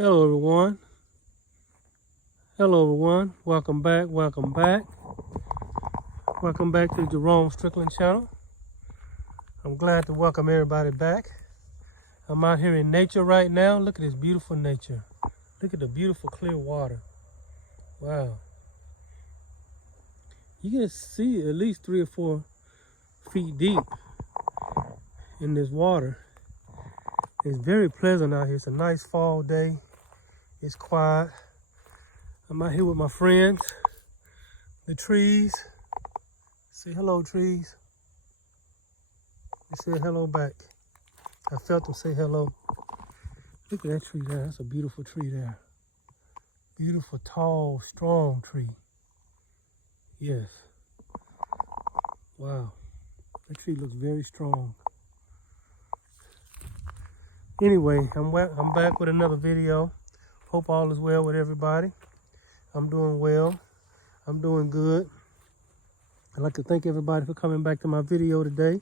Hello everyone. Hello everyone. Welcome back. Welcome back. Welcome back to the Jerome Strickland channel. I'm glad to welcome everybody back. I'm out here in nature right now. Look at this beautiful nature. Look at the beautiful clear water. Wow. You can see at least 3 or 4 feet deep in this water. It's very pleasant out here. It's a nice fall day. It's quiet. I'm out here with my friends, the trees. Say hello, trees. They said hello back. I felt them say hello. Look at that tree there. That's a beautiful tree there. Beautiful, tall, strong tree. Yes. Wow. That tree looks very strong. Anyway, I'm back with another video. Hope all is well with everybody. I'm doing well. I'm doing good. I'd like to thank everybody for coming back to my video today.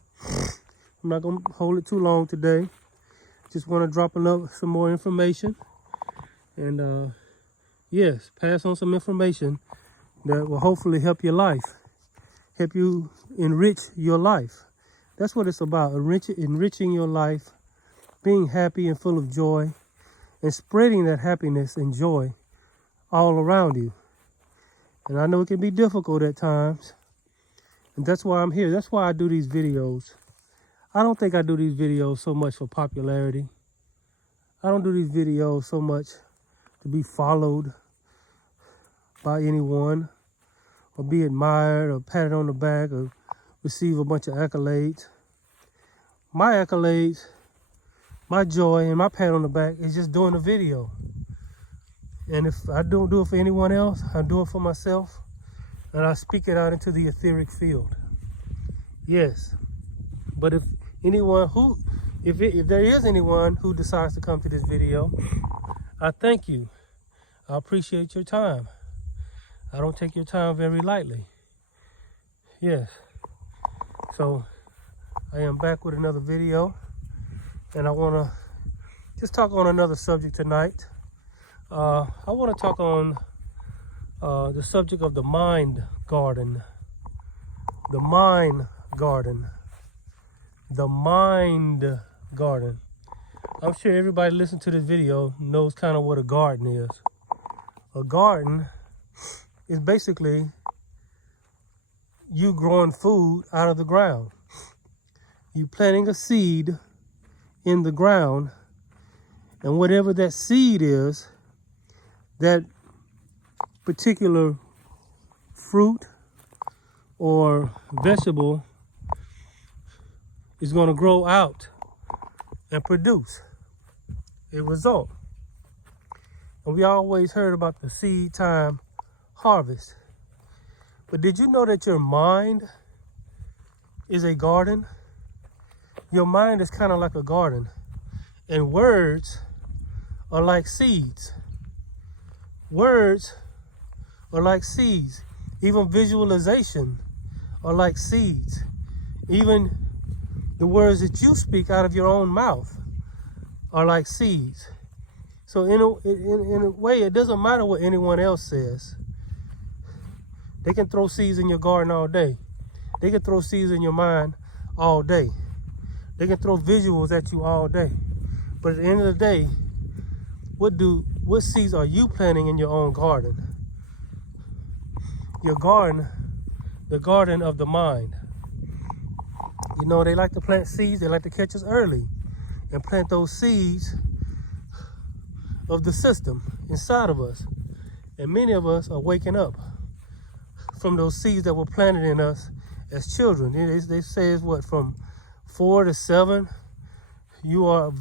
I'm not going to hold it too long today. Just want to drop some more information. And yes, pass on some information that will hopefully help your life. Help you enrich your life. That's what it's about, enriching your life, being happy and full of joy, and spreading that happiness and joy all around you. And I know it can be difficult at times. And that's why I'm here. That's why I do these videos. I don't think I do these videos so much for popularity. I don't do these videos so much to be followed by anyone, or be admired, or patted on the back, or receive a bunch of accolades. My accolades, my joy, and my pat on the back is just doing a video. And if I don't do it for anyone else, I do it for myself, and I speak it out into the etheric field. Yes. But if there is anyone who decides to come to this video, I thank you. I appreciate your time. I don't take your time very lightly. Yes. So I am back with another video, and I want to just talk on another subject tonight. I want to talk on the subject of the mind garden. The mind garden. The mind garden. I'm sure everybody listening to this video knows kind of what a garden is. A garden is basically you growing food out of the ground. You planting a seed in the ground, and whatever that seed is, that particular fruit or vegetable is going to grow out and produce a result. And we always heard about the seed time harvest. But did you know that your mind is a garden? Your mind is kind of like a garden. And words are like seeds. Words are like seeds. Even visualization are like seeds. Even the words that you speak out of your own mouth are like seeds. So in a way, it doesn't matter what anyone else says. They can throw seeds in your garden all day. They can throw seeds in your mind all day. They can throw visuals at you all day. But at the end of the day, what seeds are you planting in your own garden? Your garden, the garden of the mind. You know, they like to plant seeds. They like to catch us early and plant those seeds of the system inside of us. And many of us are waking up from those seeds that were planted in us as children. They say it's what, from 4 to 7. You are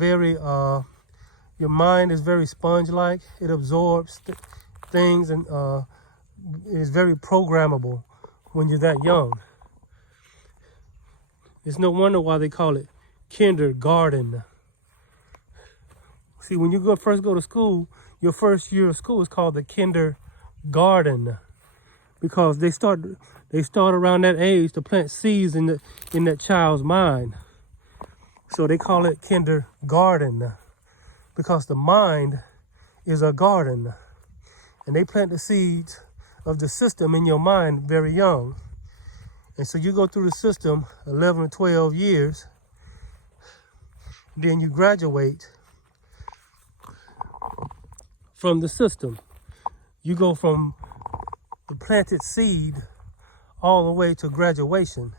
your mind is very sponge-like. It absorbs things, and it is very programmable when you're that young. It's no wonder why they call it kindergarten. See, when you first go to school, your first year of school is called the kindergarten, because they start around that age to plant seeds in that child's mind. So they call it kindergarten, because the mind is a garden, and they plant the seeds of the system in your mind very young. And so you go through the system 11 or 12 years, then you graduate from the system. You go from the planted seed all the way to graduation.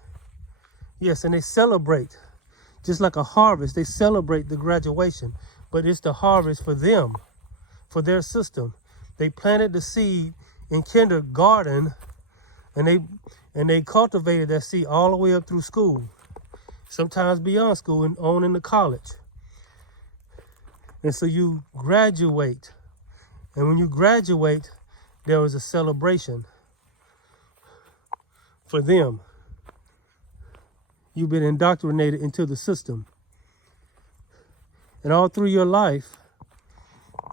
Yes, and they celebrate, just like a harvest, they celebrate the graduation, but it's the harvest for them, for their system. They planted the seed in kindergarten, and they cultivated that seed all the way up through school, sometimes beyond school and on into college. And so you graduate. And when you graduate, there is a celebration for them. You've been indoctrinated into the system. And all through your life,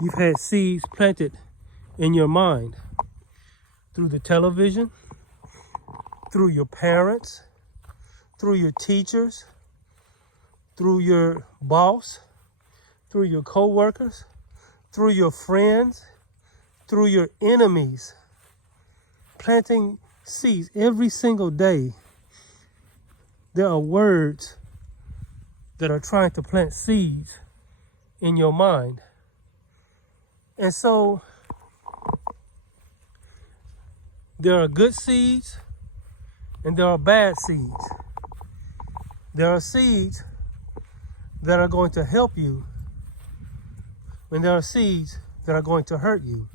you've had seeds planted in your mind through the television, through your parents, through your teachers, through your boss, through your co-workers, through your friends, through your enemies, planting seeds every single day. There are words that are trying to plant seeds in your mind. And so there are good seeds and there are bad seeds. There are seeds that are going to help you, and there are seeds that are going to hurt you.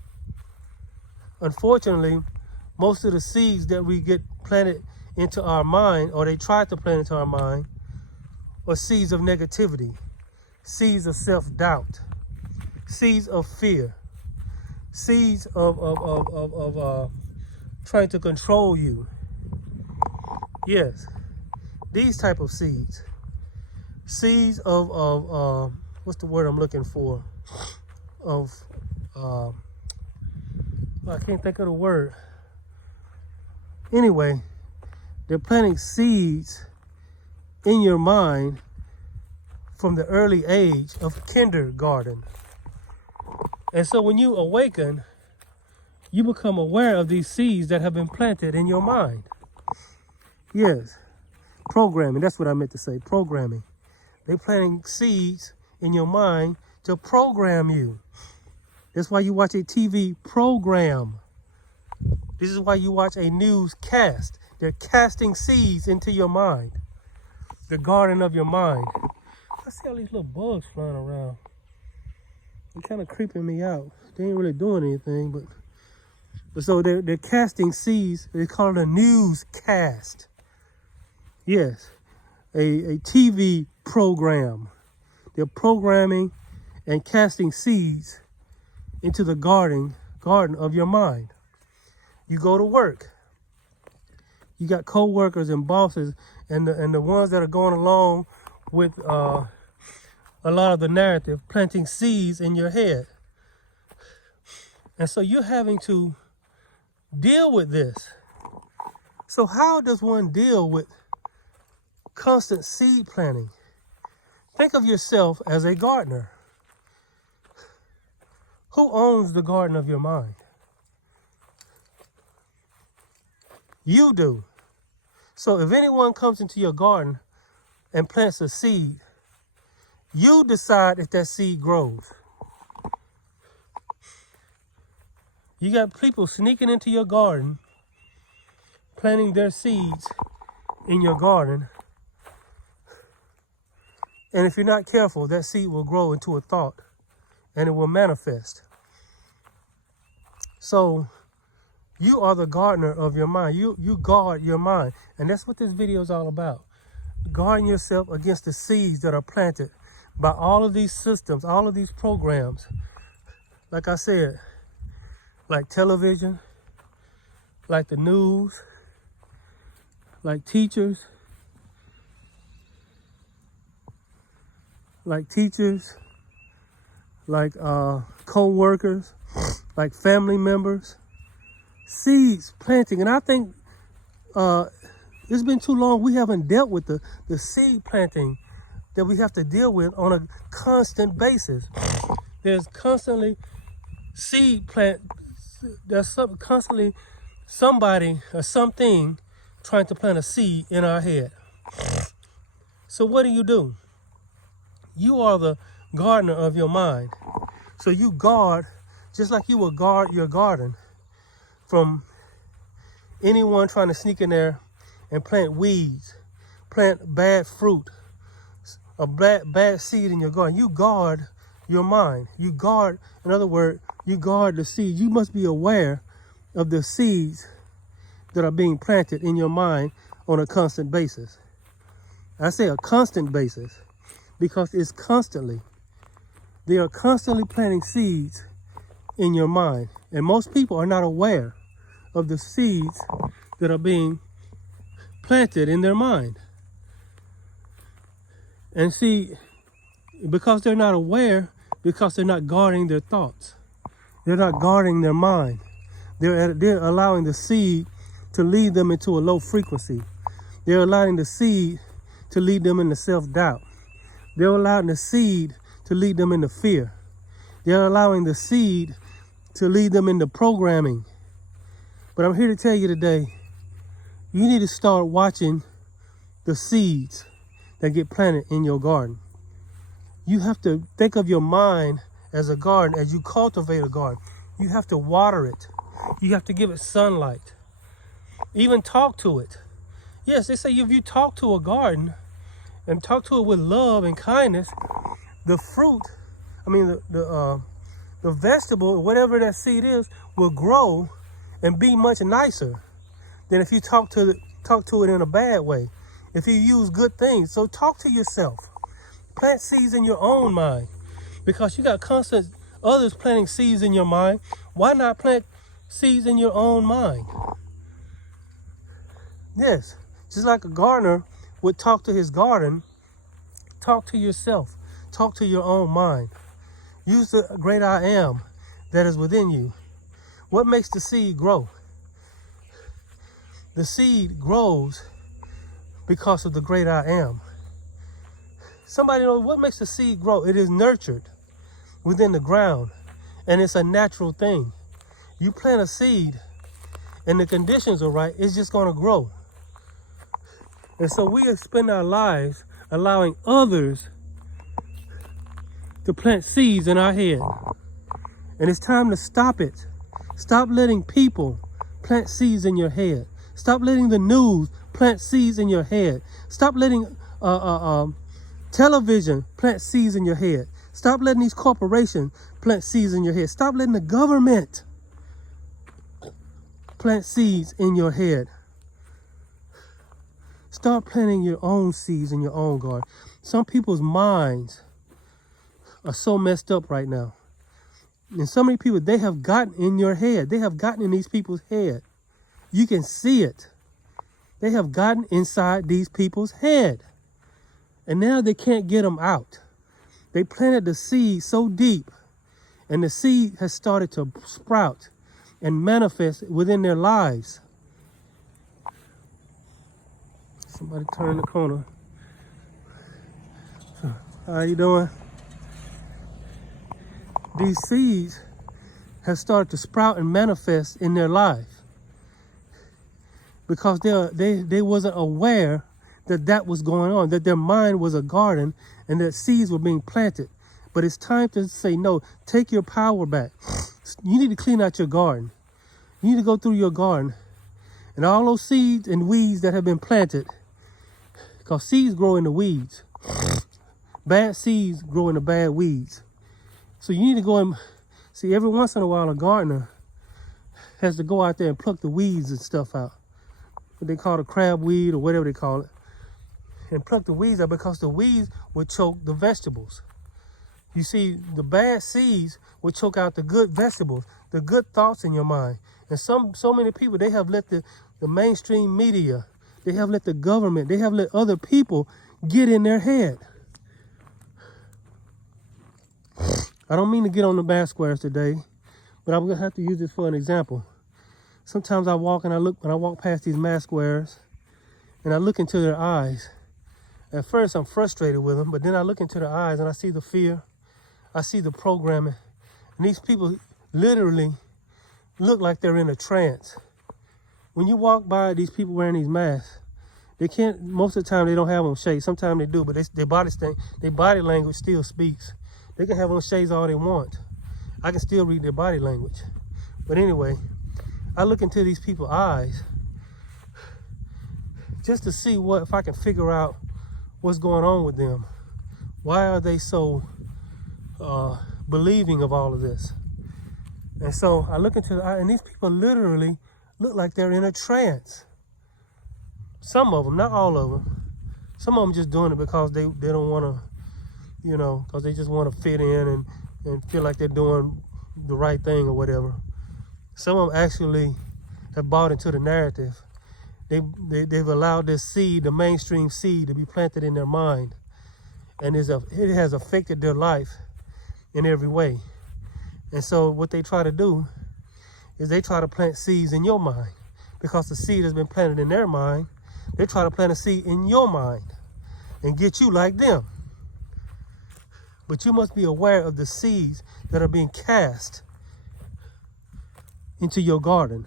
Unfortunately, most of the seeds that we get planted into our mind, or they try to plant into our mind, are seeds of negativity, seeds of self-doubt, seeds of fear, seeds of trying to control you. Yes, these type of seeds. Seeds of what's the word I'm looking for? I can't think of the word. Anyway, they're planting seeds in your mind from the early age of kindergarten. And so when you awaken, you become aware of these seeds that have been planted in your mind. Yes, programming, that's what I meant to say, programming. They're planting seeds in your mind to program you. That's why you watch a TV program. This is why you watch a newscast. They're casting seeds into your mind, the garden of your mind. I see all these little bugs flying around. They're kind of creeping me out. They ain't really doing anything, but so they're casting seeds. They call it a newscast. Yes, a TV program. They're programming and casting seeds into the garden of your mind. You go to work. You got co-workers and bosses and the ones that are going along with a lot of the narrative, planting seeds in your head. And so you're having to deal with this. So how does one deal with constant seed planting? Think of yourself as a gardener. Who owns the garden of your mind? You do. So if anyone comes into your garden and plants a seed, you decide if that seed grows. You got people sneaking into your garden, planting their seeds in your garden. And if you're not careful, that seed will grow into a thought and it will manifest. So you are the gardener of your mind. You guard your mind. And that's what this video is all about. Guarding yourself against the seeds that are planted by all of these systems, all of these programs. Like I said, like television, like the news, like teachers, like co-workers, like family members. Seeds planting. And I think it's been too long we haven't dealt with the seed planting that we have to deal with on a constant basis. There's constantly seed plant. There's constantly somebody or something trying to plant a seed in our head. So what do? You are the gardener of your mind. So you guard, just like you will guard your garden from anyone trying to sneak in there and plant weeds, plant bad fruit, a bad seed in your garden. You guard your mind. You guard, in other words, you guard the seeds. You must be aware of the seeds that are being planted in your mind on a constant basis. I say a constant basis because it's constantly. They are constantly planting seeds in your mind. And most people are not aware of the seeds that are being planted in their mind. And see, because they're not aware, because they're not guarding their thoughts, they're not guarding their mind. They're allowing the seed to lead them into a low frequency. They're allowing the seed to lead them into self-doubt. They're allowing the seed to lead them into fear. They're allowing the seed to lead them into programming. But I'm here to tell you today, you need to start watching the seeds that get planted in your garden. You have to think of your mind as a garden. As you cultivate a garden, you have to water it. You have to give it sunlight. Even talk to it. Yes, they say if you talk to a garden and talk to it with love and kindness, the fruit, the vegetable, whatever that seed is, will grow and be much nicer than if you talk to it in a bad way. If you use good things. So talk to yourself. Plant seeds in your own mind. Because you got constant others planting seeds in your mind. Why not plant seeds in your own mind? Yes, just like a gardener would talk to his garden, talk to yourself. Talk to your own mind. Use the great I am that is within you. What makes the seed grow? The seed grows because of the great I am. Somebody knows what makes the seed grow. It is nurtured within the ground, and it's a natural thing. You plant a seed and the conditions are right, it's just going to grow. And so we spend our lives allowing others to plant seeds in our head. And it's time to stop it. Stop letting people plant seeds in your head. Stop letting the news plant seeds in your head. Stop letting television plant seeds in your head. Stop letting these corporations plant seeds in your head. Stop letting the government plant seeds in your head. Start planting your own seeds in your own garden. Some people's minds are so messed up right now. And so many people, they have gotten in your head. They have gotten in these people's head. You can see it. They have gotten inside these people's head. And now they can't get them out. They planted the seed so deep, and the seed has started to sprout and manifest within their lives. Somebody turn the corner. How you doing? These seeds have started to sprout and manifest in their life because they wasn't aware that was going on, that their mind was a garden and that seeds were being planted. But it's time to say, no, take your power back. You need to clean out your garden. You need to go through your garden and all those seeds and weeds that have been planted, because seeds grow in the weeds. Bad seeds grow in the bad weeds. So you need to go and see, every once in a while a gardener has to go out there and pluck the weeds and stuff out. What they call the crab weed or whatever they call it. And pluck the weeds out, because the weeds will choke the vegetables. You see, the bad seeds will choke out the good vegetables, the good thoughts in your mind. And so many people, they have let the mainstream media, they have let the government, they have let other people get in their head. I don't mean to get on the mass squares today, but I'm gonna have to use this for an example. Sometimes I walk and when I walk past these mass squares and I look into their eyes. At first I'm frustrated with them, but then I look into their eyes and I see the fear, I see the programming. And these people, literally look like they're in a trance. When you walk by these people wearing these masks, they can't, most of the time they don't have on shades. Sometimes they do, but their body language still speaks. They can have on shades all they want. I can still read their body language. But anyway, I look into these people's eyes just to see if I can figure out what's going on with them. Why are they so believing of all of this? And so I look into the eye, and these people literally look like they're in a trance. Some of them, not all of them. Some of them just doing it because they don't want to, because they just want to fit in and feel like they're doing the right thing or whatever. Some of them actually have bought into the narrative. They've allowed this seed, the mainstream seed, to be planted in their mind. And it has affected their life in every way. And so what they try to do is they try to plant seeds in your mind. Because the seed has been planted in their mind, they try to plant a seed in your mind and get you like them. But you must be aware of the seeds that are being cast into your garden.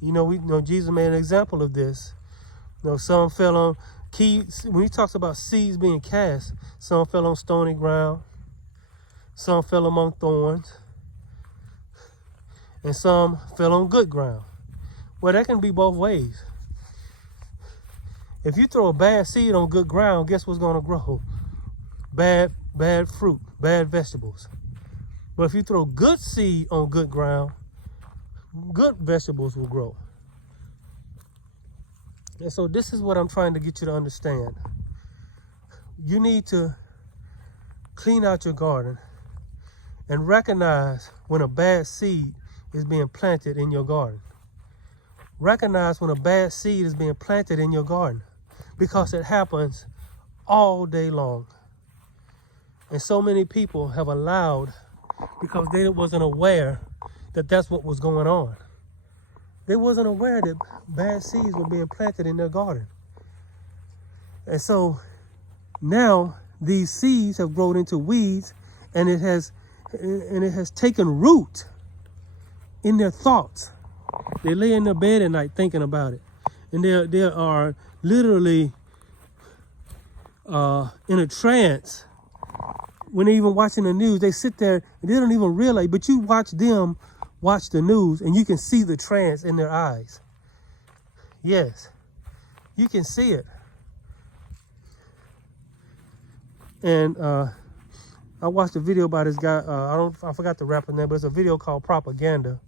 We know Jesus made an example of this. Some fell on when he talks about seeds being cast, some fell on stony ground, some fell among thorns, and some fell on good ground. Well, that can be both ways. If you throw a bad seed on good ground, guess what's going to grow? Bad fruit, bad vegetables. But if you throw good seed on good ground, good vegetables will grow. And so this is what I'm trying to get you to understand. You need to clean out your garden and recognize when a bad seed is being planted in your garden. Recognize when a bad seed is being planted in your garden, because it happens all day long. And so many people have allowed, because they wasn't aware that that's what was going on. They wasn't aware that bad seeds were being planted in their garden. And so now these seeds have grown into weeds, and it has taken root in their thoughts. They lay in their bed at night thinking about it. And they are literally in a trance. When they're even watching the news, they sit there and they don't even realize, but you watch them watch the news and you can see the trance in their eyes. Yes, you can see it. And I watched a video by this guy. I forgot the rapper name, but it's a video called Propaganda.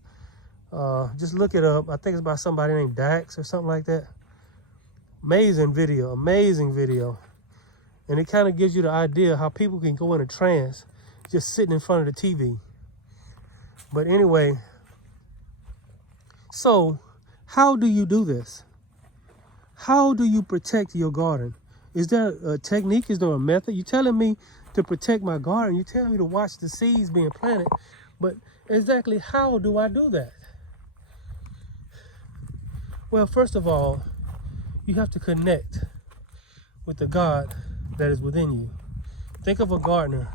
Just look it up. I think it's by somebody named Dax or something like that. Amazing video. And it kind of gives you the idea how people can go in a trance just sitting in front of the TV. But anyway, so how do you do this? How do you protect your garden? Is there a technique? Is there a method? You're telling me to protect my garden. You're telling me to watch the seeds being planted. But exactly how do I do that? Well, first of all, you have to connect with the God that is within you. Think of a gardener.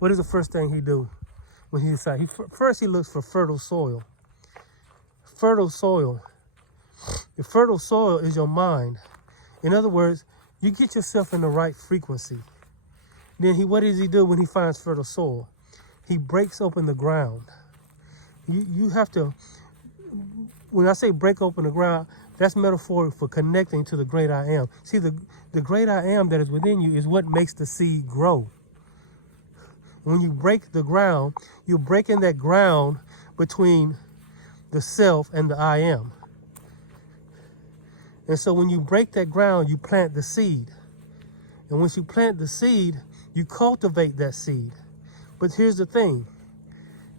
What is the first thing he do when he decides? First he looks for fertile soil. Fertile soil. The fertile soil is your mind. In other words, you get yourself in the right frequency. Then what does he do when he finds fertile soil? He breaks open the ground. You have to, when I say break open the ground, that's metaphor for connecting to the great I am. See, the great I am that is within you is what makes the seed grow. When you break the ground, you're breaking that ground between the self and the I am. And so when you break that ground, you plant the seed. And once you plant the seed, you cultivate that seed. But here's the thing.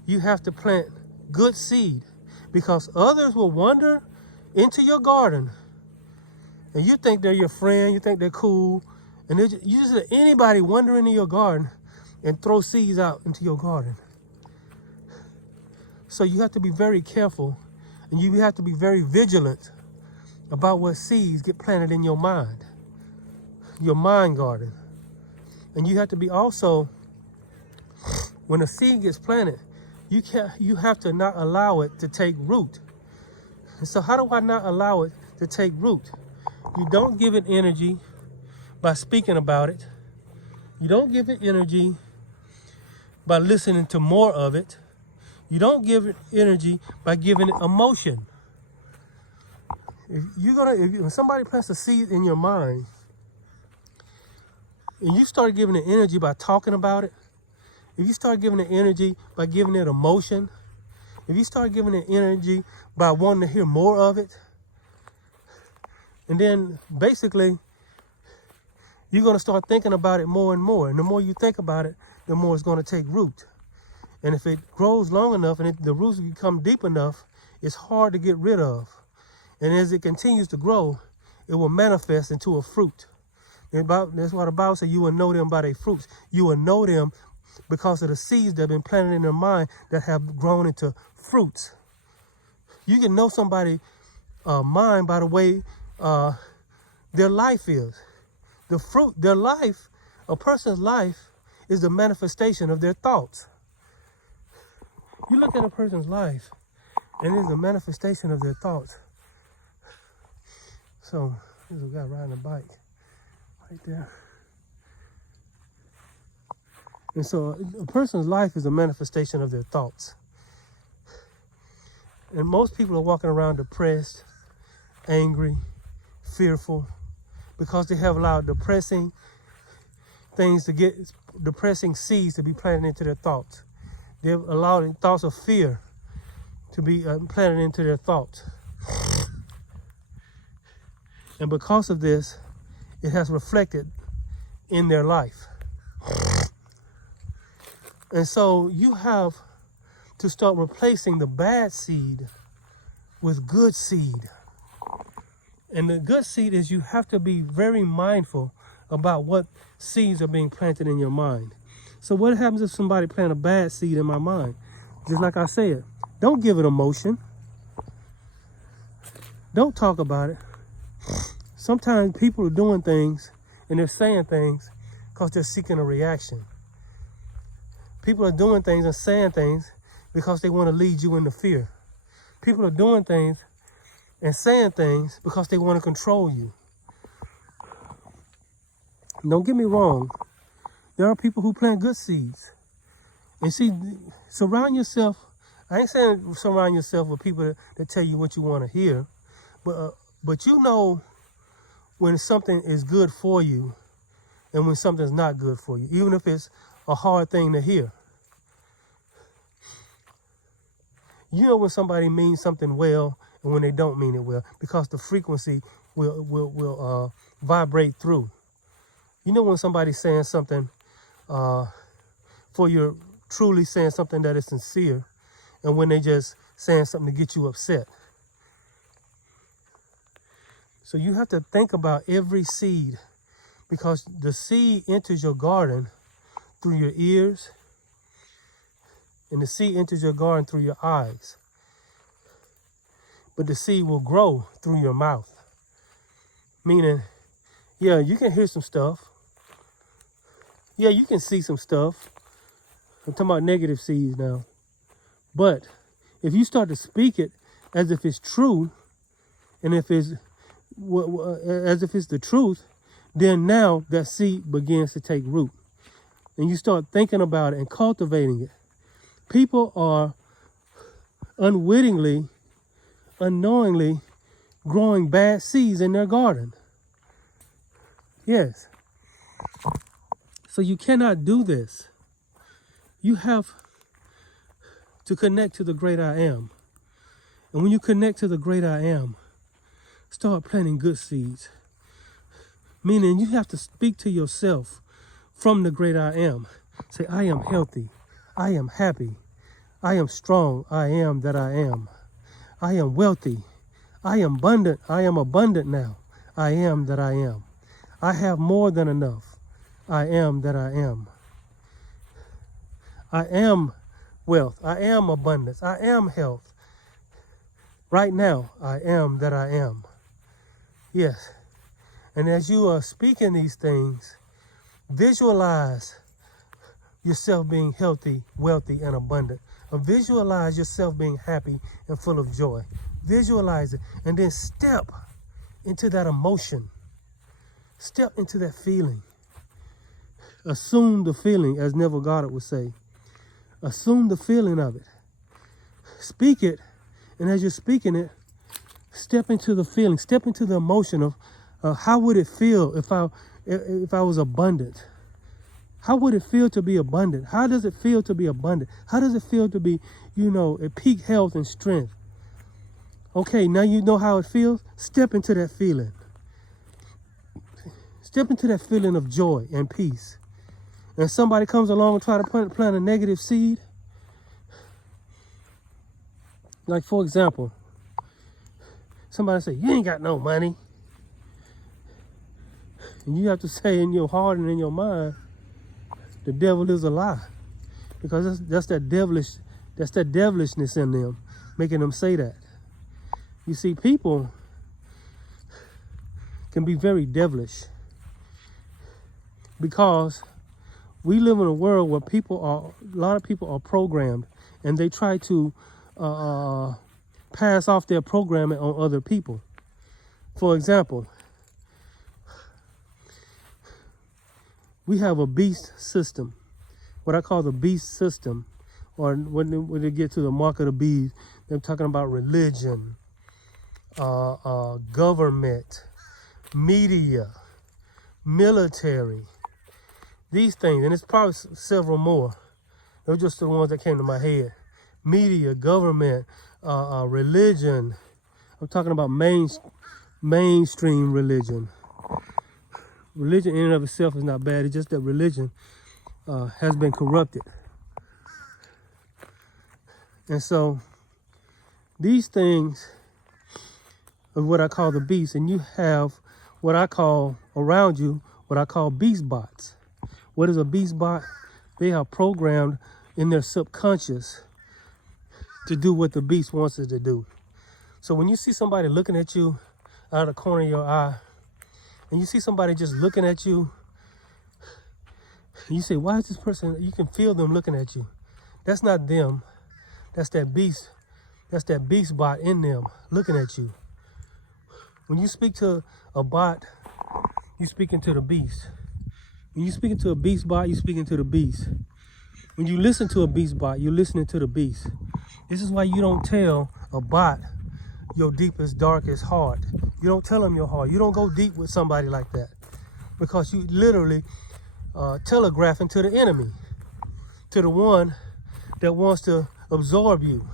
You have to plant good seed, because others will wander into your garden. And you think they're your friend, you think they're cool. And you just let anybody wander into your garden and throw seeds out into your garden. So you have to be very careful, and you have to be very vigilant about what seeds get planted in your mind garden. And you have to be also, when a seed gets planted, You have to not allow it to take root. And so how do I not allow it to take root? You don't give it energy by speaking about it. You don't give it energy by listening to more of it. You don't give it energy by giving it emotion. If somebody plants a seed in your mind and you start giving it energy by talking about it, if you start giving it energy by giving it emotion, if you start giving it energy by wanting to hear more of it, and then basically you're going to start thinking about it more and more. And the more you think about it, the more it's going to take root. And if it grows long enough and the roots become deep enough, it's hard to get rid of. And as it continues to grow, it will manifest into a fruit. That's why the Bible says you will know them by their fruits. You will know them because of the seeds that have been planted in their mind that have grown into fruits. You can know somebody's mind by the way their life is. The fruit, their life, a person's life is the manifestation of their thoughts. You look at a person's life and it's a manifestation of their thoughts. So there's a guy riding a bike right there. And so a person's life is a manifestation of their thoughts. And most people are walking around depressed, angry, fearful, because they have allowed depressing seeds to be planted into their thoughts. They've allowed thoughts of fear to be planted into their thoughts. And because of this, it has reflected in their life. And so you have to start replacing the bad seed with good seed. And the good seed is you have to be very mindful about what seeds are being planted in your mind. So what happens if somebody plant a bad seed in my mind? Just like I said, don't give it emotion. Don't talk about it. Sometimes people are doing things and they're saying things because they're seeking a reaction. People are doing things and saying things because they want to lead you into fear. People are doing things and saying things because they want to control you. Don't get me wrong. There are people who plant good seeds. And see, surround yourself. I ain't saying surround yourself with people that tell you what you want to hear. But you know when something is good for you and when something's not good for you, even if it's a hard thing to hear. You know when somebody means something well and when they don't mean it well, because the frequency will vibrate through. You know when somebody's saying something for you're truly saying something that is sincere, and when they just saying something to get you upset. So you have to think about every seed, because the seed enters your garden through your ears, and the seed enters your garden through your eyes. But the seed will grow through your mouth. Meaning, yeah, you can hear some stuff. Yeah, you can see some stuff. I'm talking about negative seeds now. But if you start to speak it as if it's true, and if it's as if it's the truth, then now that seed begins to take root. And you start thinking about it and cultivating it. People are unknowingly growing bad seeds in their garden. Yes. So you cannot do this. You have to connect to the great I am. And when you connect to the great I am, start planting good seeds. Meaning you have to speak to yourself from the great I am. Say, I am healthy. I am happy. I am strong. I am that I am. I am wealthy. I am abundant. I am abundant now. I am that I am. I have more than enough. I am that I am. I am wealth. I am abundance. I am health. Right now, I am that I am. Yes. And as you are speaking these things, visualize yourself being healthy, wealthy, and abundant. Or visualize yourself being happy and full of joy. Visualize it, and then step into that emotion. Step into that feeling. Assume the feeling, as Neville Goddard would say. Assume the feeling of it. Speak it, and as you're speaking it, step into the feeling. Step into the emotion of how would it feel if I was abundant? How would it feel to be abundant? How does it feel to be abundant? How does it feel to be, at peak health and strength? Okay, now you know how it feels. Step into that feeling. Step into that feeling of joy and peace. And somebody comes along and try to plant a negative seed. Like, for example, somebody say, you ain't got no money. And you have to say in your heart and in your mind, the devil is a lie. Because that's that devilishness in them, making them say that. You see, people can be very devilish because we live in a world where a lot of people are programmed, and they try to pass off their programming on other people. For example, we have a beast system, what I call the beast system, or when they get to the mark of the beast, they're talking about religion, government, media, military, these things, and it's probably several more. Those are just the ones that came to my head. Media, government, religion. I'm talking about mainstream religion. Religion in and of itself is not bad. It's just that religion has been corrupted. And so these things are what I call the beast. And you have what I call around you, what I call beast bots. What is a beast bot? They are programmed in their subconscious to do what the beast wants it to do. So when you see somebody looking at you out of the corner of your eye, and you see somebody just looking at you, you say, why is this person, you can feel them looking at you. That's not them. That's that beast. That's that beast bot in them looking at you. When you speak to a bot, you're speaking to the beast. When you're speaking to a beast bot, you're speaking to the beast. When you listen to a beast bot, you're listening to the beast. This is why you don't tell a bot your deepest, darkest heart. You don't tell them your heart. You don't go deep with somebody like that, because you literally telegraphing to the enemy, to the one that wants to absorb you.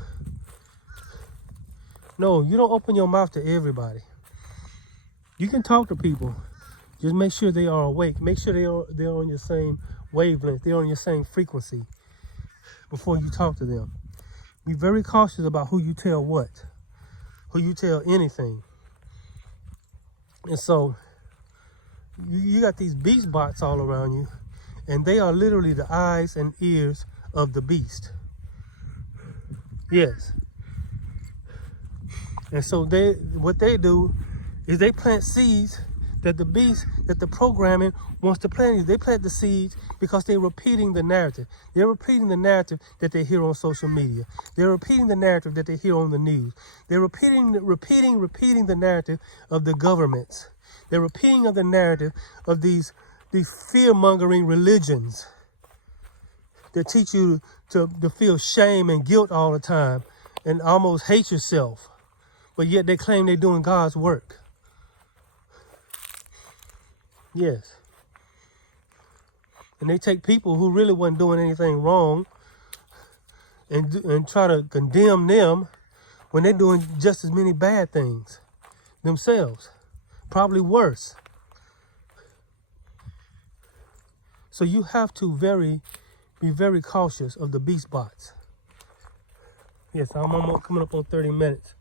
No, you don't open your mouth to everybody. You can talk to people. Just make sure they are awake. Make sure they're on your same wavelength. They're on your same frequency before you talk to them. Be very cautious about who you tell what, who you tell anything. And so you got these beast bots all around you, and they are literally the eyes and ears of the beast. Yes. And so what they do is they plant seeds that the beast, that the programming wants to plant. They plant the seeds because they're repeating the narrative. They're repeating the narrative that they hear on social media. They're repeating the narrative that they hear on the news. They're repeating the narrative of the governments. They're repeating of the narrative of these fear-mongering religions that teach you to feel shame and guilt all the time and almost hate yourself. But yet they claim they're doing God's work. Yes. And they take people who really wasn't doing anything wrong and try to condemn them when they're doing just as many bad things themselves, probably worse. So you have to be very cautious of the beast bots. Yes, I'm almost coming up on 30 minutes.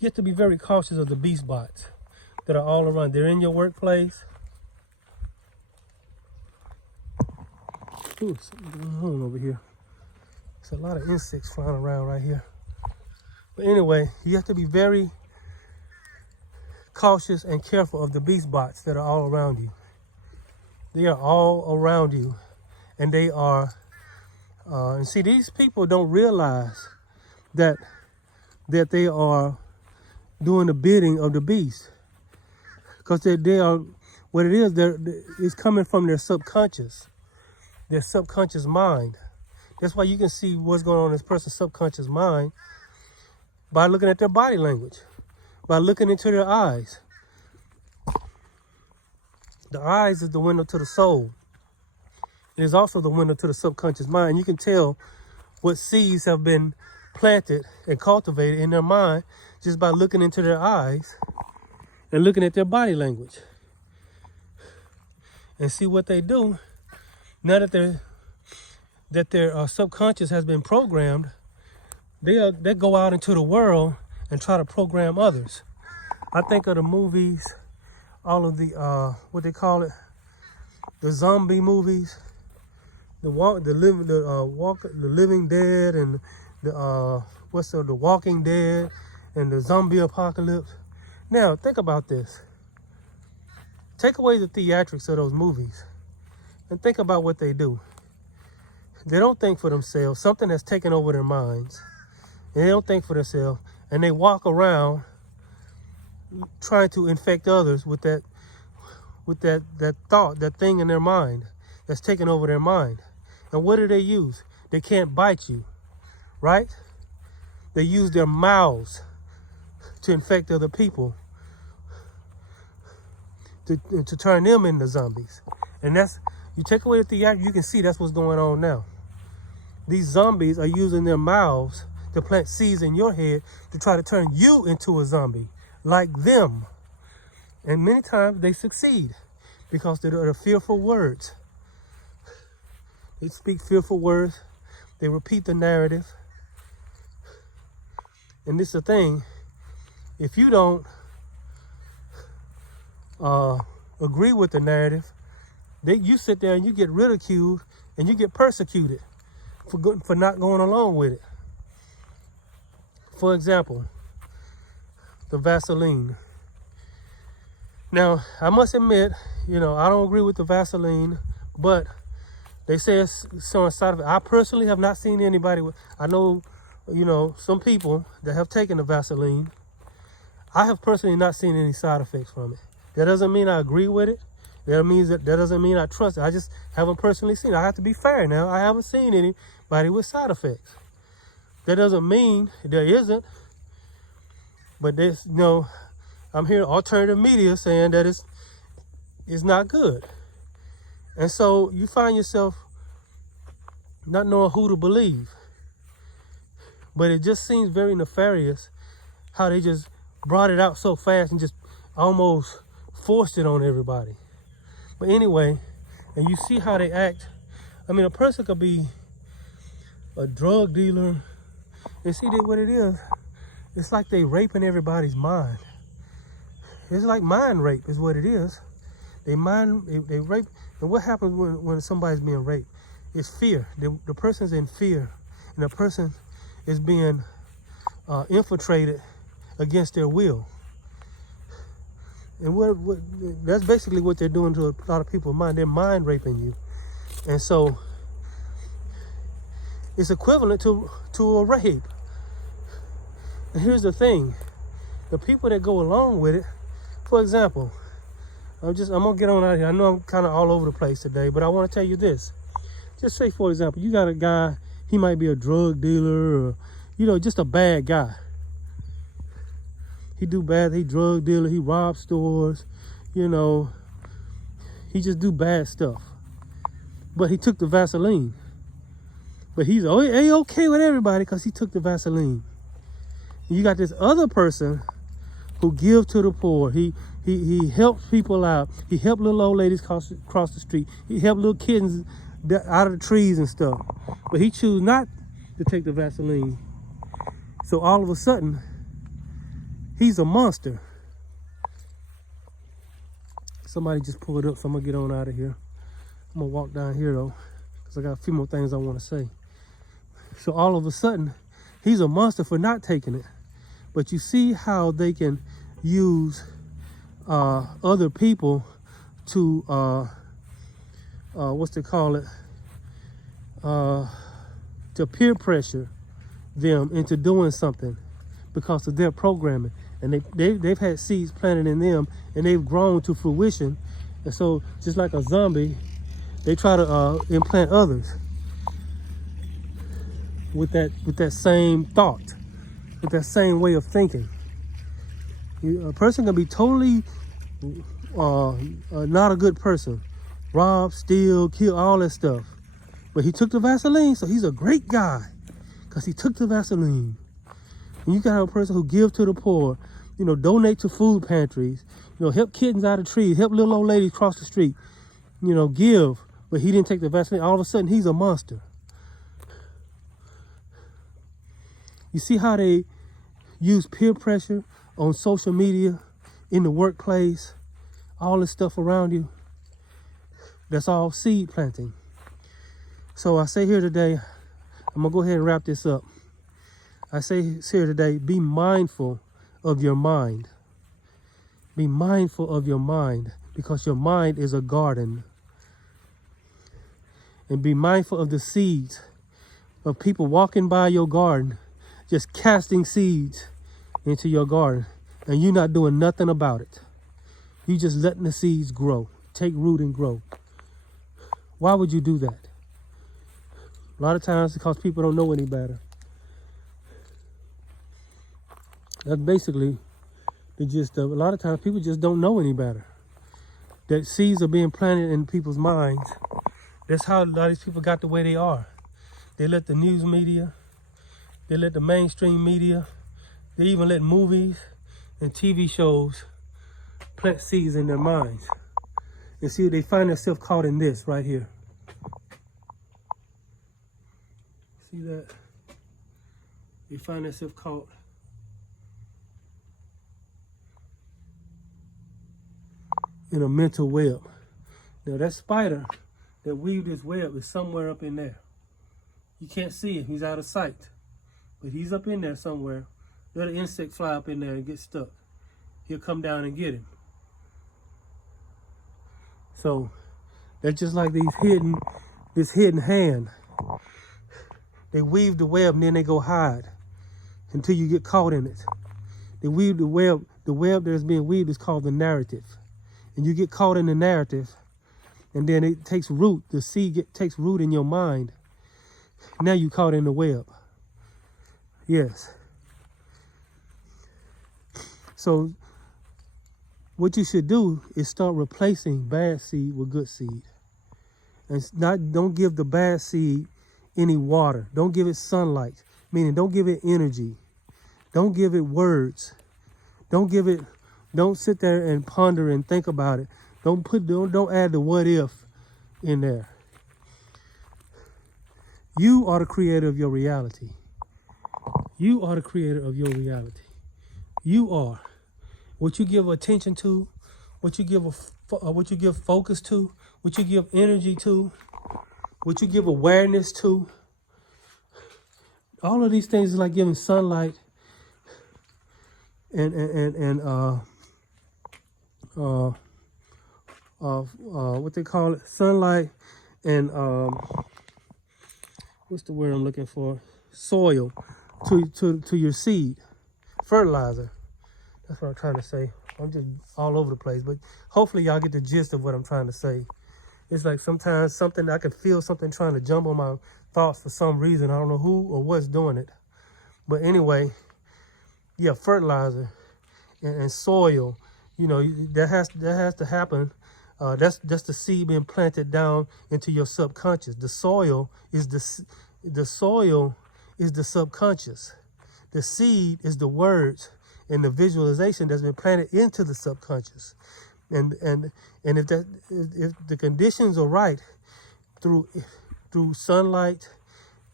You have to be very cautious of the beast bots that are all around. They're in your workplace. Ooh, something going on over here. There's a lot of insects flying around right here. But anyway, you have to be very cautious and careful of the beast bots that are all around you. They are all around you, and they are And see, these people don't realize that they are doing the bidding of the beast, because they are, what it is, it's coming from their subconscious mind. That's why you can see what's going on in this person's subconscious mind by looking at their body language, by looking into their eyes. The eyes is the window to the soul. It is also the window to the subconscious mind. You can tell what seeds have been planted and cultivated in their mind just by looking into their eyes and looking at their body language. And see what they do now that their subconscious has been programmed. They go out into the world and try to program others. I think of the movies, all of the what they call it, the zombie movies, the Living Dead, and the Walking Dead, and the zombie apocalypse. Now think about this. Take away the theatrics of those movies and think about what they do. They don't think for themselves. Something has taken over their minds. And they don't think for themselves. And they walk around trying to infect others with that thought, that thing in their mind that's taken over their mind. And what do they use? They can't bite you, right? They use their mouths to infect other people, to turn them into zombies. And that's, you take away the theater, you can see that's what's going on now. These zombies are using their mouths to plant seeds in your head to try to turn you into a zombie like them. And many times they succeed because they're fearful words. They speak fearful words. They repeat the narrative. And this is the thing. If you don't agree with the narrative, you sit there and you get ridiculed and you get persecuted for not going along with it. For example, the Vaseline. Now, I must admit, I don't agree with the Vaseline, but they say it's showing side effects. I personally have not seen anybody I know, some people that have taken the Vaseline. I have personally not seen any side effects from it. That doesn't mean I agree with it. That doesn't mean I trust it. I just haven't personally seen it. I have to be fair now. I haven't seen anybody with side effects. That doesn't mean there isn't. But there's, I'm hearing alternative media saying that it's not good. And so you find yourself not knowing who to believe. But it just seems very nefarious how they just brought it out so fast and just almost forced it on everybody. But anyway, and you see how they act. I mean, a person could be a drug dealer. And see what it is? It's like they raping everybody's mind. It's like mind rape is what it is. They rape. And what happens when somebody's being raped? It's fear. The person's in fear. And the person is being infiltrated against their will. And that's basically what they're doing to a lot of people's mind. They're mind raping you. And so it's equivalent to a rape. And here's the thing. The people that go along with it, for example, I'm gonna get on out here. I know I'm kind of all over the place today, but I want to tell you this. Just say, for example, you got a guy, he might be a drug dealer or, just a bad guy. He do bad, he drug dealer, he rob stores, he just do bad stuff. But he took the Vaseline. But he's okay with everybody because he took the Vaseline. You got this other person who gives to the poor. He helps people out. He helped little old ladies cross the street. He helped little kittens out of the trees and stuff. But he chose not to take the Vaseline. So all of a sudden, he's a monster. Somebody just pulled up, so I'm gonna get on out of here. I'm gonna walk down here though, because I got a few more things I want to say. So all of a sudden, he's a monster for not taking it. But you see how they can use other people to, to peer pressure them into doing something because of their programming. And they've had seeds planted in them, and they've grown to fruition. And so just like a zombie, they try to implant others with that same thought, with that same way of thinking. A person can be totally not a good person, rob, steal, kill, all that stuff, but he took the Vaseline, so he's a great guy because he took the Vaseline. And you got a person who give to the poor, you know, donate to food pantries, you know, help kittens out of trees, help little old ladies cross the street, you know, give, but he didn't take the Vaseline. All of a sudden, he's a monster. You see how they use peer pressure on social media, in the workplace, all this stuff around you? That's all seed planting. So I say here today, I'm gonna go ahead and wrap this up. I say here today, be mindful of your mind. Be mindful of your mind, because your mind is a garden. And be mindful of the seeds of people walking by your garden, just casting seeds into your garden, and you're not doing nothing about it. You just letting the seeds grow, take root and grow. Why would you do that? A lot of times because people don't know any better. That's basically the gist of it. A lot of times people just don't know any better. That seeds are being planted in people's minds. That's how a lot of these people got the way they are. They let the news media, they let the mainstream media, they even let movies and TV shows plant seeds in their minds. And see, they find themselves caught in this right here. See that? They find themselves caught in a mental web. Now that spider that weaved this web is somewhere up in there. You can't see him, he's out of sight. But he's up in there somewhere. Let an insect fly up in there and get stuck. He'll come down and get him. So that's just like this hidden hand. They weave the web and then they go hide until you get caught in it. They weave the web that's being weaved is called the narrative. And you get caught in the narrative, and then it takes root. The seed takes root in your mind. Now you caught in the web. Yes. So what you should do is start replacing bad seed with good seed. And don't give the bad seed any water. Don't give it sunlight. Meaning don't give it energy. Don't give it words. Don't sit there and ponder and think about it. Don't add the what if in there. You are the creator of your reality. You are the creator of your reality. You are. What you give attention to, what you give focus to, what you give energy to, what you give awareness to. All of these things is like giving sunlight and what they call it, sunlight and what's the word I'm looking for? Soil to your seed, fertilizer. That's what I'm trying to say. I'm just all over the place, but hopefully y'all get the gist of what I'm trying to say. It's like sometimes I can feel something trying to jump on my thoughts for some reason. I don't know who or what's doing it, but anyway, yeah, fertilizer and soil. You know, that has to happen. That's the seed being planted down into your subconscious. The soil is the subconscious. The seed is the words and the visualization that's been planted into the subconscious. And if the conditions are right through sunlight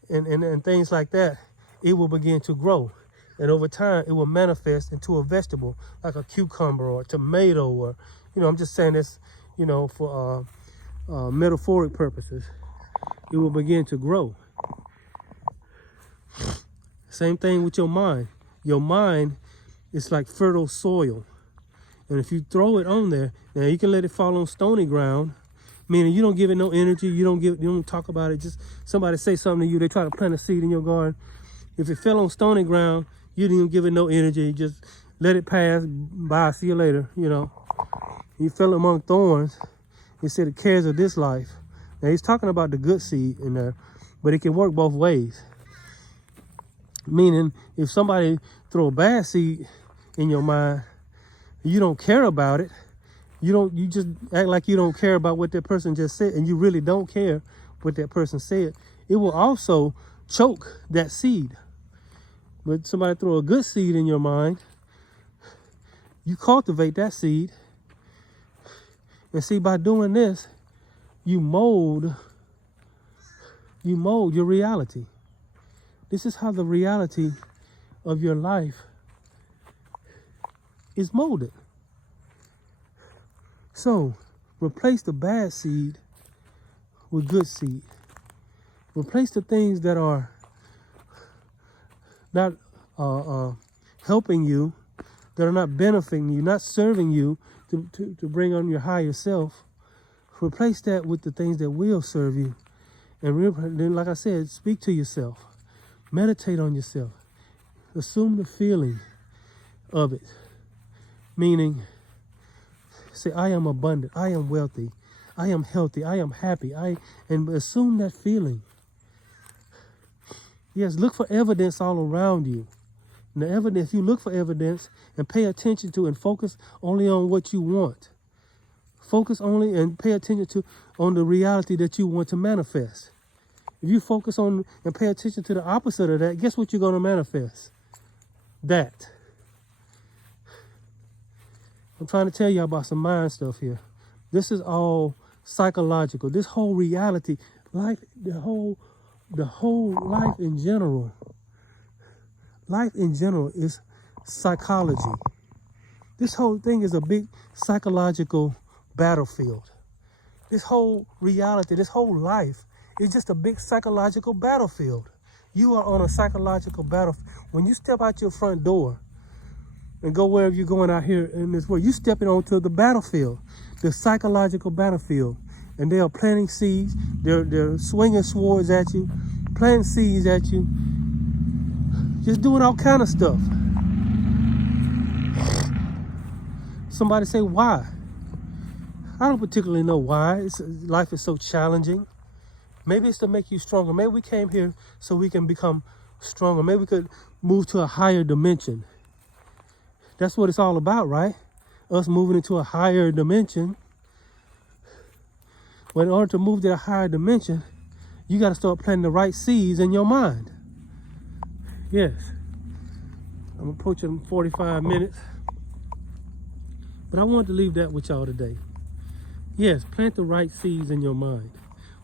and things like that, it will begin to grow. And over time, it will manifest into a vegetable like a cucumber or a tomato, or, you know, I'm just saying this, you know, for metaphoric purposes. It will begin to grow. Same thing with your mind. Your mind is like fertile soil. And if you throw it on there, now you can let it fall on stony ground, Meaning you don't give it no energy. You don't talk about it. Just somebody say something to you. They try to plant a seed in your garden. If it fell on stony ground, you didn't even give it no energy. You just let it pass by. See you later. You know, you fell among thorns. He said the cares of this life. Now he's talking about the good seed in there, but it can work both ways. Meaning, if somebody throw a bad seed in your mind, you don't care about it. You just act like you don't care about what that person just said, and you really don't care what that person said. It will also choke that seed. But somebody throw a good seed in your mind, you cultivate that seed. And see, by doing this, you mold your reality. This is how the reality of your life is molded. So, replace the bad seed with good seed. Replace the things that are not helping you, that are not benefiting you, not serving you to bring on your higher self. Replace that with the things that will serve you. And then, like I said, speak to yourself. Meditate on yourself. Assume the feeling of it. Meaning, say, I am abundant, I am wealthy, I am healthy, I am happy. And assume that feeling. Yes, look for evidence all around you. And the evidence, you look for evidence and pay attention to and focus only on what you want. Focus only and pay attention on the reality that you want to manifest. If you focus on and pay attention to the opposite of that, guess what you're going to manifest? That. I'm trying to tell you about some mind stuff here. This is all psychological. This whole reality, life, the whole life in general. Life in general is psychology. This whole thing is a big psychological battlefield. This whole reality, this whole life is just a big psychological battlefield. You are on a psychological battlefield. When you step out your front door and go wherever you're going out here in this world, you stepping onto the battlefield, the psychological battlefield. And they are planting seeds. They're swinging swords at you, planting seeds at you, just doing all kind of stuff. Somebody say, why? I don't particularly know why. Life is so challenging. Maybe it's to make you stronger. Maybe we came here so we can become stronger. Maybe we could move to a higher dimension. That's what it's all about, right? Us moving into a higher dimension. But in order to move to a higher dimension, you got to start planting the right seeds in your mind. Yes. I'm approaching 45 minutes. But I wanted to leave that with y'all today. Yes, plant the right seeds in your mind.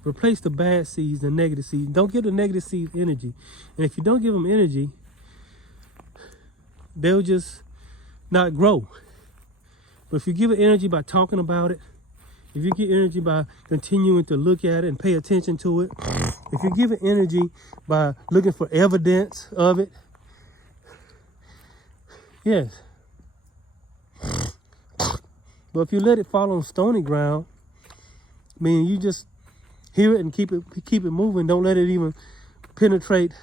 Replace the bad seeds and negative seeds. Don't give the negative seeds energy. And if you don't give them energy, they'll just not grow. But if you give it energy by talking about it, if you get energy by continuing to look at it and pay attention to it, if you give it energy by looking for evidence of it, yes. But if you let it fall on stony ground, meaning you just hear it and keep it moving, don't let it even penetrate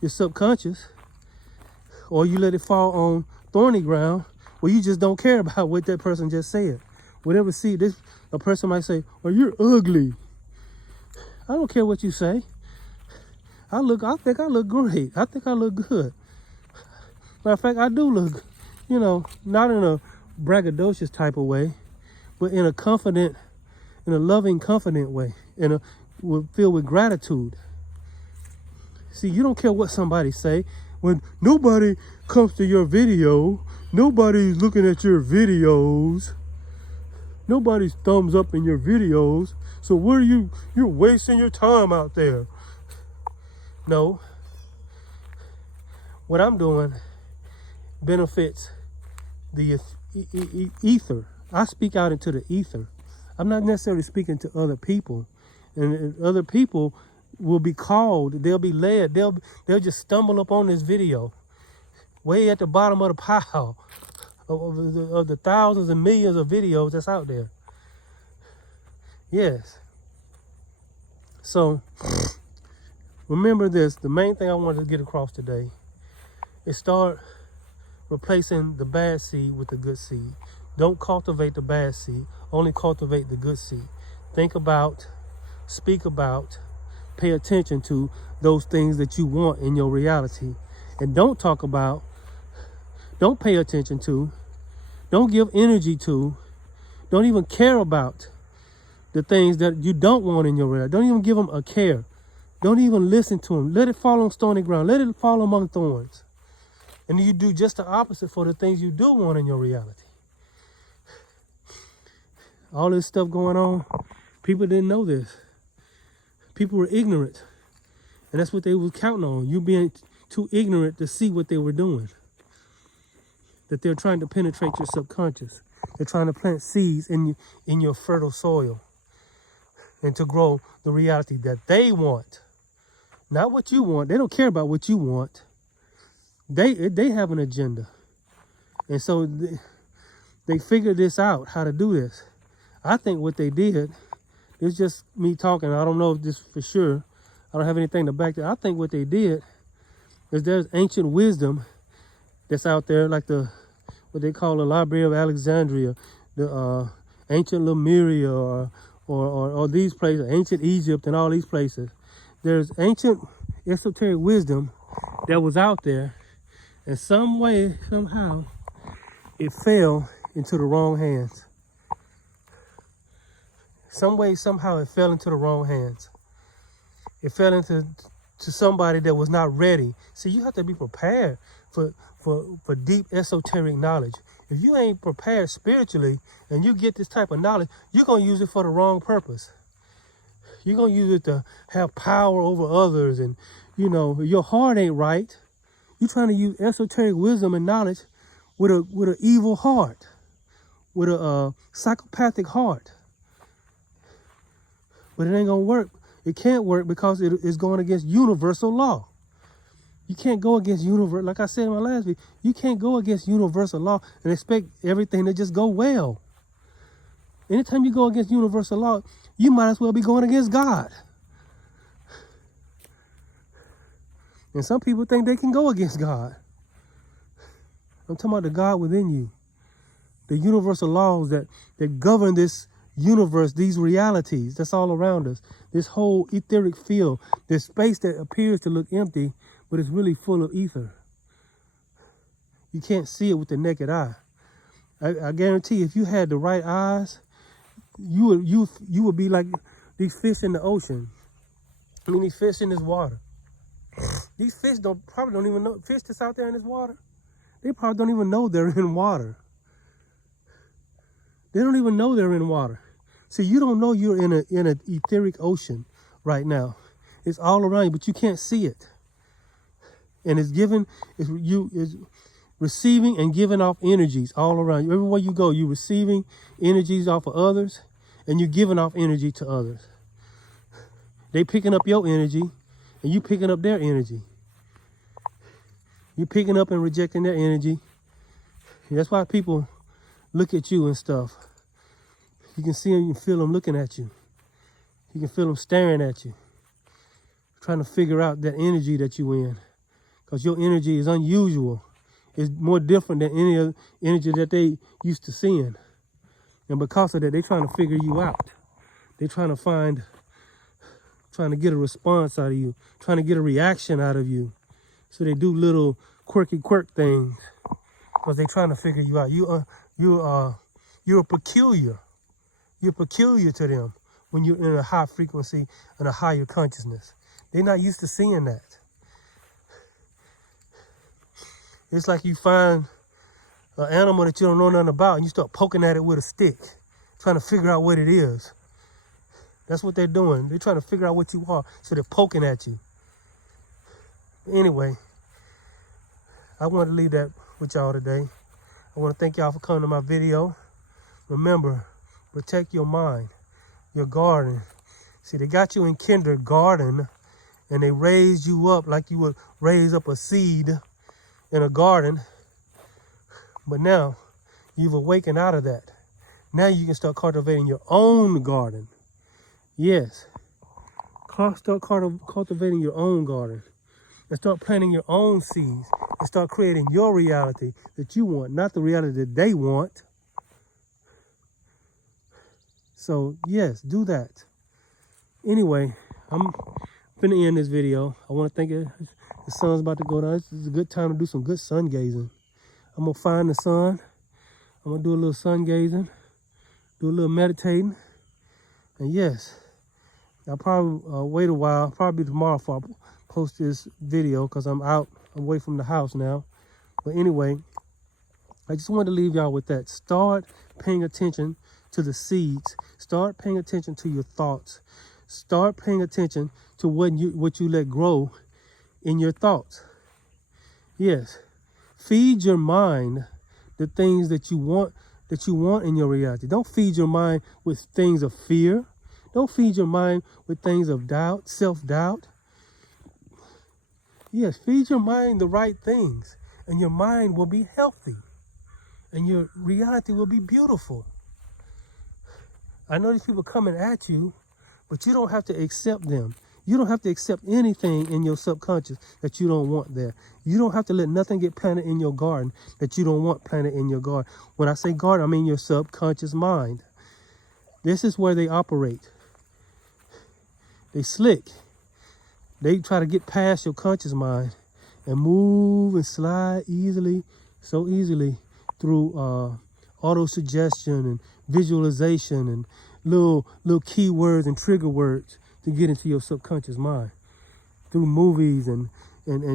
your subconscious, or you let it fall on thorny ground, where you just don't care about what that person just said. Whatever seed, a person might say, "Oh, you're ugly." I don't care what you say. I think I look great. I think I look good. Matter of fact, I do look, not in a braggadocious type of way, but in a loving, confident way, filled with gratitude. See, you don't care what somebody say. When nobody comes to your video, nobody's looking at your videos, nobody's thumbs up in your videos, so what are you're wasting your time out there. No. What I'm doing benefits the ether. I speak out into the ether. I'm not necessarily speaking to other people. And other people will be called, they'll be led, they'll just stumble upon this video way at the bottom of the pile of the thousands and millions of videos that's out there. Yes, So remember this, the main thing I wanted to get across today is start replacing the bad seed with the good seed. Don't cultivate the bad seed, only cultivate the good seed. Think about, speak about, pay attention to those things that you want in your reality. And don't talk about, don't pay attention to, don't give energy to, don't even care about the things that you don't want in your reality. Don't even give them a care. Don't even listen to them. Let it fall on stony ground. Let it fall among thorns. And you do just the opposite for the things you do want in your reality. All this stuff going on, people didn't know this. People were ignorant. And that's what they were counting on. You being too ignorant to see what they were doing. That they're trying to penetrate your subconscious. They're trying to plant seeds in your fertile soil. And to grow the reality that they want. Not what you want. They don't care about what you want. They have an agenda. And so they figured this out, how to do this. I think what they did, it's just me talking. I don't know if this for sure. I don't have anything to back that. I think what they did is there's ancient wisdom that's out there, like what they call the Library of Alexandria, the ancient Lemuria, or these places, ancient Egypt and all these places. There's ancient esoteric wisdom that was out there, and some way, somehow, it fell into the wrong hands. Some way, somehow, it fell into the wrong hands. It fell into somebody that was not ready. See, you have to be prepared for deep esoteric knowledge. If you ain't prepared spiritually and you get this type of knowledge, you're going to use it for the wrong purpose. You're going to use it to have power over others, and, your heart ain't right. You're trying to use esoteric wisdom and knowledge with an evil heart, with a psychopathic heart. But it ain't going to work. It can't work because it is going against universal law. You can't go against universal, like I said in my last video, you can't go against universal law and expect everything to just go well. Anytime you go against universal law, you might as well be going against God. And some people think they can go against God. I'm talking about the God within you. The universal laws that govern this universe, these realities that's all around us. This whole etheric field, this space that appears to look empty, but it's really full of ether. You can't see it with the naked eye. I guarantee if you had the right eyes, you would be like these fish in the ocean. I mean, these fish in this water. These fish probably don't even know. Fish that's out there in this water, they probably don't even know they're in water. They don't even know they're in water. See, you don't know you're in an etheric ocean right now. It's all around you, but you can't see it. And it's receiving and giving off energies all around you. Everywhere you go, you're receiving energies off of others, and you're giving off energy to others. They picking up your energy, and you picking up their energy. You're picking up and rejecting their energy. And that's why people look at you and stuff. You can see them, you can feel them looking at you. You can feel them staring at you, trying to figure out that energy that you in. Because your energy is unusual. It's more different than any other energy that they used to seeing. And because of that, they're trying to figure you out. They're trying to get a response out of you, trying to get a reaction out of you. So they do little quirky things because they're trying to figure you out. You're peculiar. You're peculiar to them when you're in a high frequency and a higher consciousness. They're not used to seeing that. It's like you find an animal that you don't know nothing about and you start poking at it with a stick, trying to figure out what it is. That's what they're doing. They're trying to figure out what you are, so they're poking at you. Anyway, I wanted to leave that with y'all today. I want to thank y'all for coming to my video. Remember, protect your mind, your garden. See, they got you in kindergarten and they raised you up like you would raise up a seed in a garden. But now you've awakened out of that. Now you can start cultivating your own garden. Yes, Start cultivating your own garden. And start planting your own seeds. And start creating your reality that you want, not the reality that they want. So, yes, do that. Anyway, I'm finna end this video. I want to thank you. The sun's about to go down. This is a good time to do some good sun gazing. I'm going to find the sun. I'm going to do a little sun gazing. Do a little meditating. And yes, I'll probably wait a while. Probably tomorrow before I post this video because I'm out away from the house now. But anyway, I just wanted to leave y'all with that. Start paying attention to the seeds. Start paying attention to your thoughts. Start paying attention to what you let grow in your thoughts. Yes. Feed your mind the things that you want in your reality. Don't feed your mind with things of fear. Don't feed your mind with things of doubt, self-doubt. Yes, feed your mind the right things, and your mind will be healthy, and your reality will be beautiful. I know these people coming at you, but you don't have to accept them. You don't have to accept anything in your subconscious that you don't want there. You don't have to let nothing get planted in your garden that you don't want planted in your garden. When I say garden, I mean your subconscious mind. This is where they operate. They slick. They try to get past your conscious mind and move and slide so easily through auto-suggestion and visualization and little keywords and trigger words to get into your subconscious mind through movies and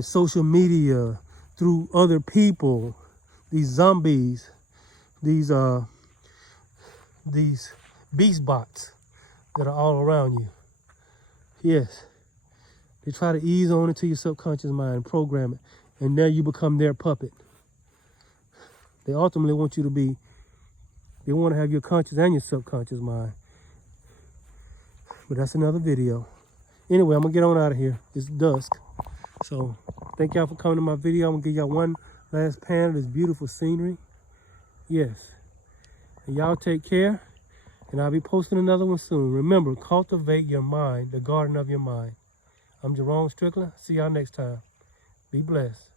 social media, through other people, these zombies, these beast bots that are all around you. Yes, they try to ease on into your subconscious mind and program it, and now you become their puppet. They ultimately want you to be, they want to have your conscious and your subconscious mind. But that's another video. Anyway, I'm going to get on out of here. It's dusk. So, thank y'all for coming to my video. I'm going to give y'all one last pan of this beautiful scenery. Yes. And y'all take care. And I'll be posting another one soon. Remember, cultivate your mind, the garden of your mind. I'm Jerome Strickland. See y'all next time. Be blessed.